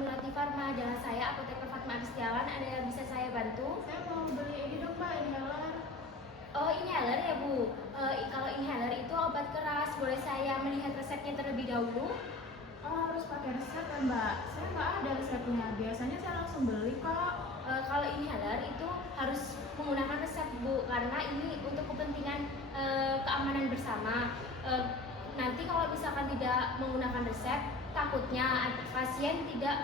Melati Farma, dengan saya Apoteker Fatma Agustiawan. Ada yang bisa saya bantu? Saya mau beli ini dong Mbak, inhaler. Oh, inhaler ya Bu. Kalau inhaler itu obat keras. Boleh saya melihat resepnya terlebih dahulu? Oh, harus pakai resep ya Mbak? Saya nggak ada resepnya, biasanya saya langsung beli kok. Kalau inhaler itu harus menggunakan resep Bu, karena ini untuk kepentingan keamanan bersama. Nanti kalau misalkan tidak menggunakan resep, takutnya pasien tidak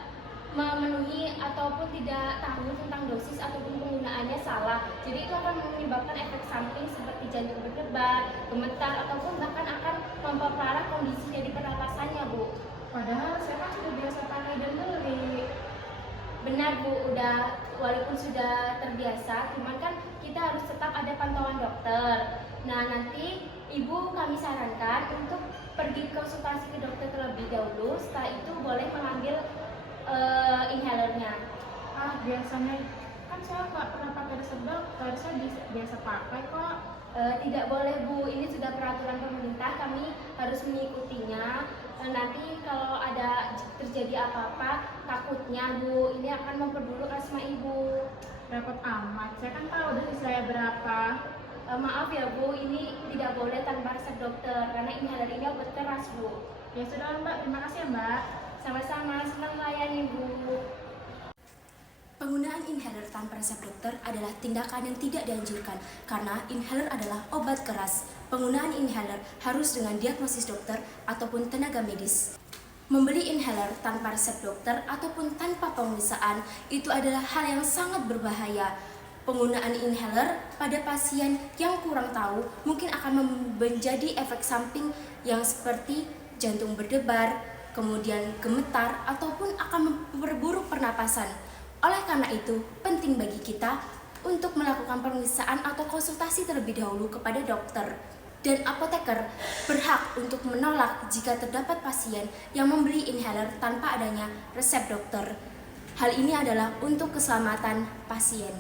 memenuhi ataupun tidak tahu tentang dosis ataupun penggunaannya salah. Jadi itu akan menyebabkan efek samping seperti jantung berdebar, gemetar, ataupun bahkan akan memperparah kondisi dari pernapasannya Bu. Padahal saya kan sudah biasa pakai dan beli. Benar Bu, walaupun sudah terbiasa, cuman kan kita harus tetap ada pantauan dokter. Nah, nanti Ibu kami sarankan untuk pergi konsultasi ke dokter terlebih dahulu. Setelah itu boleh mengambil inhalernya. Biasanya kan saya nggak pernah pakai resep dokter, saya biasa pakai kok. Tidak boleh Bu, ini sudah peraturan pemerintah, kami harus mengikutinya. Nanti kalau ada terjadi apa-apa, takutnya Bu, ini akan memperburuk asma Ibu. Repot amat, saya kan tahu dosis saya berapa. Maaf ya Bu, ini tidak boleh tanpa resep dokter, karena inhaler ini obat keras Bu. Ya sudah Mbak, terima kasih ya Mbak. Sama-sama, senang melayani Bu. Penggunaan inhaler tanpa resep dokter adalah tindakan yang tidak dianjurkan karena inhaler adalah obat keras. Penggunaan inhaler harus dengan diagnosis dokter ataupun tenaga medis. Membeli inhaler tanpa resep dokter ataupun tanpa pemeriksaan itu adalah hal yang sangat berbahaya. Penggunaan inhaler pada pasien yang kurang tahu mungkin akan menjadi efek samping yang seperti jantung berdebar, kemudian gemetar, ataupun akan memperburuk pernapasan. Oleh karena itu, penting bagi kita untuk melakukan pemeriksaan atau konsultasi terlebih dahulu kepada dokter. Dan apoteker berhak untuk menolak jika terdapat pasien yang membeli inhaler tanpa adanya resep dokter. Hal ini adalah untuk keselamatan pasien.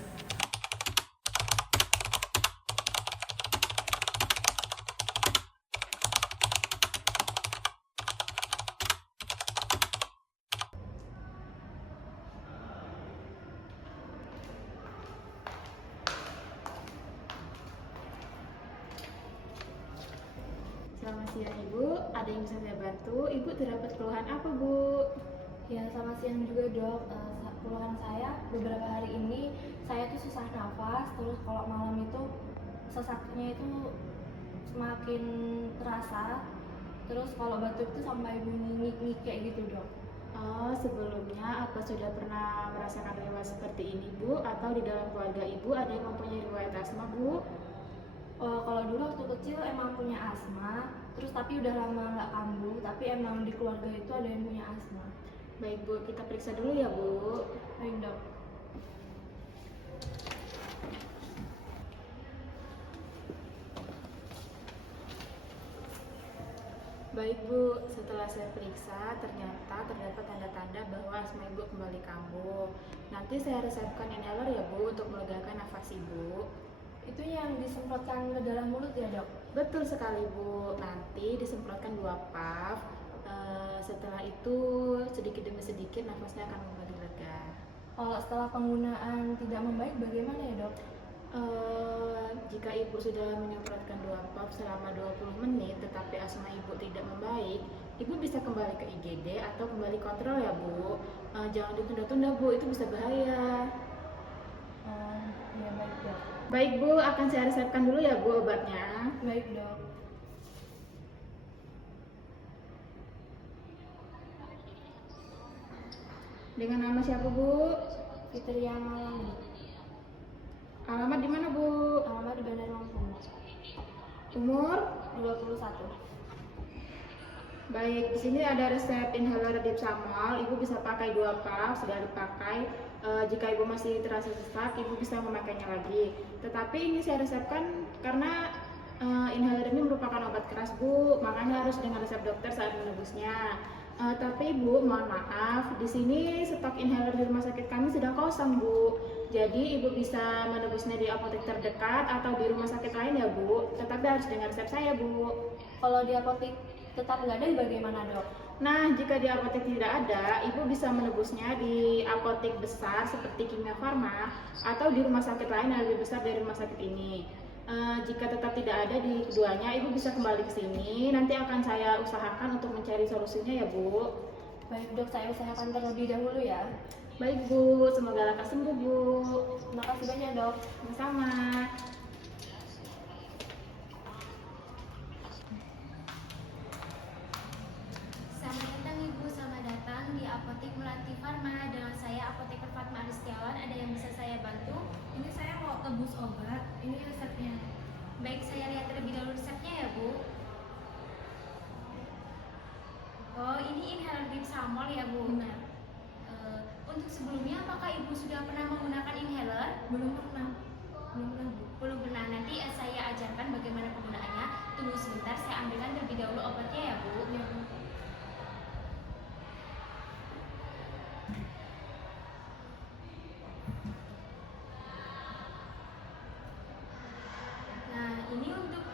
Selamat siang Ibu, ada yang bisa saya bantu? Ibu terdapat keluhan apa Bu? Ya, selamat siang juga Dok. Keluhan saya beberapa hari ini saya tuh susah nafas, terus kalau malam itu sesaknya itu semakin terasa, terus kalau batuk itu sampai bunyi ngik-ngik kayak gitu Dok. Oh, sebelumnya apa sudah pernah merasakan riwayat seperti ini Bu? Atau di dalam keluarga Ibu ada yang mempunyai riwayat asma Bu? Kalau dulu waktu kecil emang punya asma, terus tapi udah lama nggak kambuh, tapi emang di keluarga itu ada yang punya asma. Baik Bu, kita periksa dulu ya Bu. Baik Dok. Baik Bu, setelah saya periksa ternyata terdapat tanda-tanda bahwa asma Ibu kembali kambuh. Nanti saya resepkan inhaler ya Bu untuk melegakan nafas Ibu. Itu yang disemprotkan ke dalam mulut ya Dok? Betul sekali Bu, nanti disemprotkan 2 puff. Setelah itu sedikit demi sedikit nafasnya akan kembali lega. Kalau setelah penggunaan tidak membaik bagaimana ya Dok? Jika Ibu sudah menyemprotkan 2 puff selama 20 menit tetapi asma Ibu tidak membaik, Ibu bisa kembali ke IGD atau kembali kontrol ya Bu. Jangan ditunda-tunda Bu, itu bisa bahaya. Ya baik Dok. Baik Bu, akan saya resepkan dulu ya Bu obatnya. Baik Dok. Dengan nama siapa Bu? Fitria Malang. Alamat di mana Bu? Alamat di Bandar Lampung. Umur? 21. Baik, di sini ada resep inhaler dipsamol. Ibu bisa pakai 2 puff, sudah dipakai. Jika Ibu masih terasa sesak, Ibu bisa memakainya lagi. Tetapi ini saya resepkan karena inhaler ini merupakan obat keras Bu, makanya harus dengan resep dokter saat menebusnya. Tapi Bu, mohon maaf, di sini stok inhaler di rumah sakit kami sudah kosong Bu. Jadi Ibu bisa menebusnya di apotek terdekat atau di rumah sakit lain ya Bu. Tetapi harus dengan resep saya Bu. Kalau di apotek tetap nggak ada, bagaimana Dok? Nah, jika di apotek tidak ada, Ibu bisa menebusnya di apotek besar seperti Kimia Farma atau di rumah sakit lain yang lebih besar dari rumah sakit ini. Jika tetap tidak ada di keduanya, Ibu bisa kembali ke sini. Nanti akan saya usahakan untuk mencari solusinya ya, Bu. Baik dok, saya usahakan terlebih dahulu ya. Baik, Bu. Semoga lekas sembuh, Bu. Terima kasih banyak dok. Sama-sama. Selamat datang Ibu, selamat datang di Apotek Melati Farma. Dengan saya Apoteker Fatma Aristiawan. Ada yang bisa saya bantu? Ini saya mau tebus obat. Ini resepnya. Baik, saya lihat terlebih dahulu resepnya ya Bu. Oh, ini inhaler Dipsamol ya Bu. Benar. Untuk sebelumnya apakah Ibu sudah pernah menggunakan inhaler? Belum pernah. Belum pernah, Bu. Belum pernah. Nanti saya ajarkan bagaimana penggunaannya. Tunggu sebentar, saya ambilkan terlebih dahulu obatnya ya Bu. Ya, Bu. Nah, ini untuk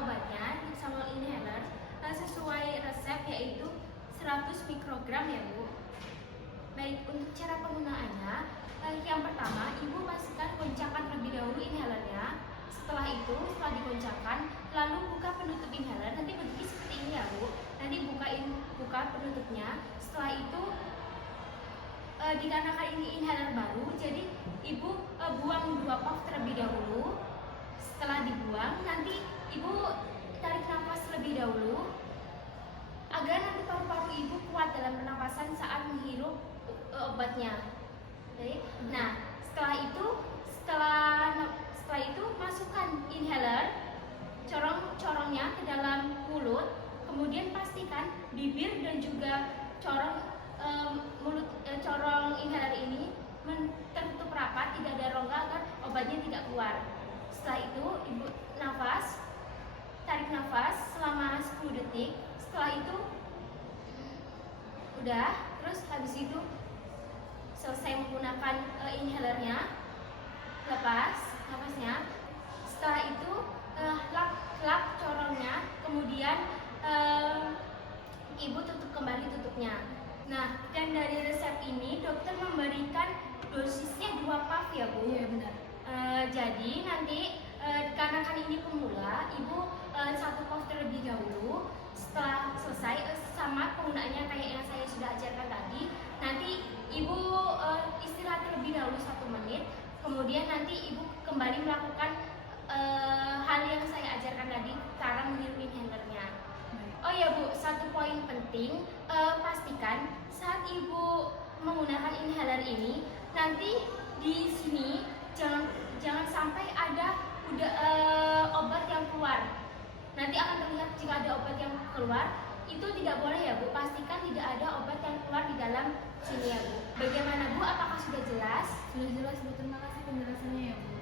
obatnya Dipsamol inhaler sesuai resep yaitu 100 mikrogram ya Bu. Baik, untuk cara penggunaannya yang pertama Ibu pastikan goncangkan terlebih dahulu inhalernya. Setelah itu, setelah digoncangkan, lalu buka penutup inhaler. Nanti berdiri seperti ini ya Bu. Nanti buka penutupnya. Setelah itu dikarenakan ini inhaler baru, jadi Ibu buang 2 puff terlebih dahulu. Setelah dibuang, nanti Ibu tarik nafas terlebih dahulu agar nanti paru-paru Ibu kuat dalam pernapasan saat menghirup obatnya. Baik. Nah, setelah itu masukkan inhaler, corongnya ke dalam mulut, kemudian pastikan bibir dan juga corong inhaler ini tertutup rapat, tidak ada rongga agar obatnya tidak keluar. Setelah itu Ibu tarik nafas selama 10 detik. Setelah itu udah, terus habis itu selesai menggunakan inhalernya, lepas nafasnya. Setelah itu lap corongnya, kemudian Ibu tutup kembali tutupnya. Nah, dan dari resep ini dokter memberikan dosisnya 2 puff ya Bu. Iya, benar. Jadi nanti karena kan ini pemula, Ibu 1 puff terlebih dahulu. Setelah selesai sama penggunaannya kayak yang saya sudah ajarkan tadi, nanti Ibu istirahat terlebih dahulu 1 menit. Kemudian nanti Ibu kembali melakukan hal yang saya ajarkan tadi, cara menghirup inhalernya. Oh ya Bu, 1 poin penting, pastikan saat Ibu menggunakan inhaler ini, nanti di sini jangan sampai ada obat yang keluar. Nanti akan terlihat jika ada obat yang keluar, itu tidak boleh ya Bu. Pastikan tidak ada obat yang keluar di dalam sini ya Bu. Bagaimana Bu? Apakah sudah jelas? Sudah jelas, Bu. Terima kasih penjelasannya ya, Bu.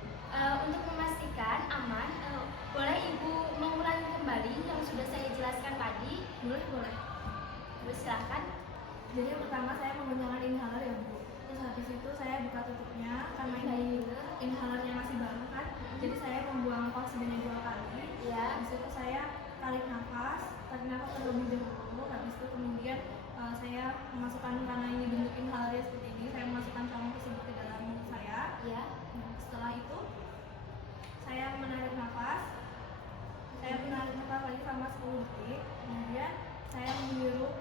Untuk memastikan aman, boleh Ibu mengulangi kembali yang sudah saya jelaskan tadi? Boleh. Terus silakan. Jadi yang pertama saya menggunakan inhaler ya, Bu. Terus habis itu saya buka tutupnya karena ini inhalernya masih baru kan. Jadi saya membuang puff sebanyak 2 kali. Ya. Habis itu saya tarik nafas terlebih dahulu. Habis itu kemudian saya memasukkan, karena ini bentuk inhalernya seperti ini, saya memasukkan cangkok tersebut ke dalam mulut saya. Ya. Nah, setelah itu saya menarik nafas. Saya menarik nafas lagi selama 10 detik. Kemudian saya menghirup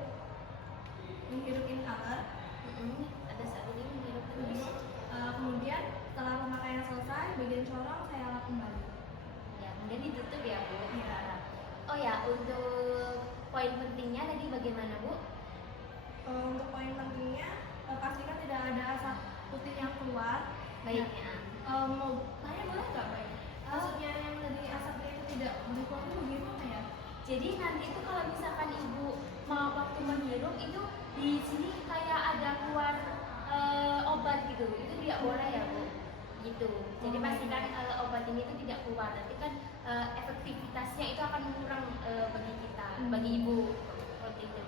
inhaler. Ada saat ini menghirup terus. Kemudian setelah pemakaian selesai, bagian corong saya lap kembali. Ya, kemudian ditutup ya Bu. Iya. Oh ya, untuk poin pentingnya tadi bagaimana Bu? Untuk poin pentingnya, pastikan tidak ada asap putih yang keluar. Baiknya. Mau tanya boleh nggak, Baik? Maksudnya yang tadi asapnya itu tidak boleh keluar itu bagaimana ya? Jadi nanti itu kalau misalkan Ibu mau waktu menghirup itu di sini kayak ada keluar obat gitu, itu tidak boleh ya Bu. Gitu. Jadi pastikan obat ini itu tidak keluar. Nanti kan efektivitasnya itu akan kurang bagi kita, bagi Ibu seperti itu.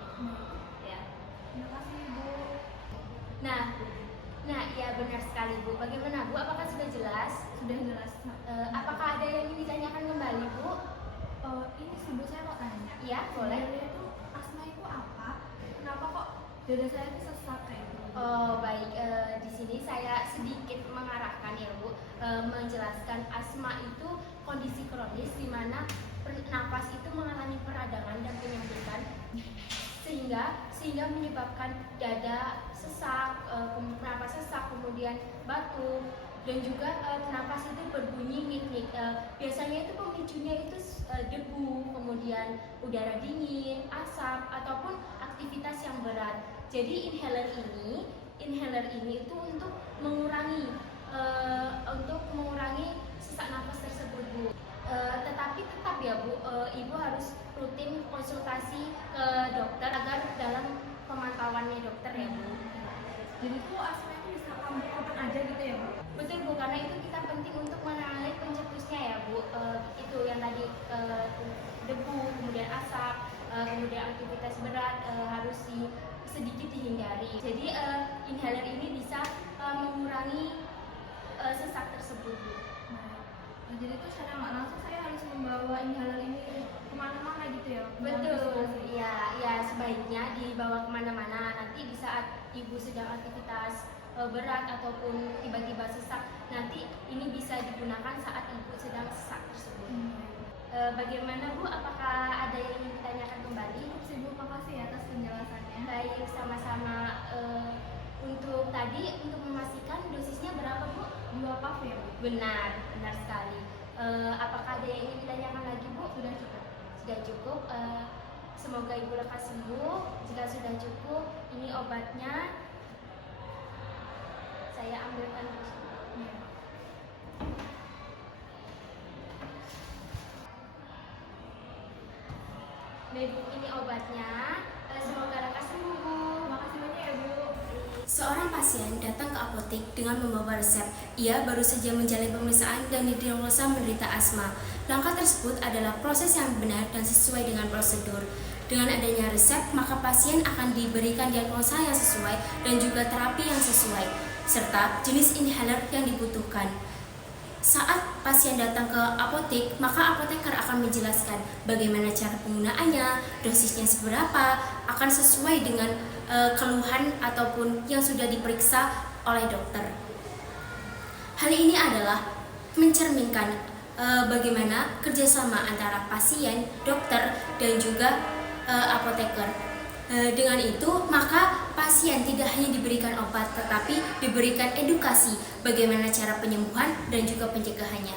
Ya. Terima kasih, Bu. Nah, ya benar sekali Bu. Bagaimana Bu? Apakah sudah jelas? Sudah jelas. Apakah ada yang ingin ditanyakan kembali Bu? Ini sih, Bu, saya mau tanya. Iya, boleh. Sebenarnya itu asma itu apa? dada saya itu sesak kayak gitu. Oh baik, di sini saya sedikit mengarahkan ya Bu, menjelaskan asma itu kondisi kronis di mana napas itu mengalami peradangan dan penyempitan sehingga menyebabkan dada sesak, napas sesak, kemudian batuk dan juga napas itu berbunyi ngik-ngik. Biasanya itu pemicunya itu debu, kemudian udara dingin, asap ataupun aktivitas yang berat. Jadi inhaler ini itu untuk mengurangi sesak napas tersebut Bu. Tetapi tetap ya Bu, Ibu harus rutin konsultasi ke dokter agar dalam pemantauannya dokter ya Bu. Jadi tuh asma itu bisa kapan aja gitu ya Bu? Betul Bu, karena itu kita penting untuk menangani pencetusnya ya Bu. Itu yang tadi debu, kemudian asap, kemudian aktivitas berat harus sedikit dihindari. Jadi inhaler ini bisa mengurangi sesak tersebut Bu. Nah, jadi tuh secara nggak langsung saya harus membawa inhaler ini kemana-mana gitu ya? Betul, ya sebaiknya dibawa kemana-mana. Nanti di saat ibu sedang aktivitas berat ataupun tiba-tiba sesak, nanti ini bisa digunakan saat ibu sedang sesak tersebut. Bagaimana Bu? Apakah ada yang ingin ditanyakan kembali? Ibu, makasih ya atas penjelasannya. Baik, sama-sama. Untuk memastikan dosisnya berapa Bu? 2 puff ya Bu? Benar sekali. Apakah ada yang ingin ditanyakan lagi Bu? Sudah cukup. Sudah cukup. Semoga ibu lekas sembuh. Jika sudah cukup, ini obatnya. Saya ambilkan dulu. Iya. Ibu, ini obatnya. Semoga lekas sembuh Bu. Makasih banyak ya Bu. Seorang pasien datang ke apotek dengan membawa resep. Ia baru saja menjalani pemeriksaan dan didiagnosa menderita asma. Langkah tersebut adalah proses yang benar dan sesuai dengan prosedur. Dengan adanya resep, maka pasien akan diberikan diagnosa yang sesuai dan juga terapi yang sesuai, serta jenis inhaler yang dibutuhkan. Saat pasien datang ke apotek, maka apoteker akan menjelaskan bagaimana cara penggunaannya, dosisnya seberapa, akan sesuai dengan keluhan ataupun yang sudah diperiksa oleh dokter. Hal ini adalah mencerminkan bagaimana kerjasama antara pasien, dokter, dan juga apoteker. Dengan itu, maka pasien tidak hanya diberikan obat, tetapi diberikan edukasi bagaimana cara penyembuhan dan juga pencegahannya.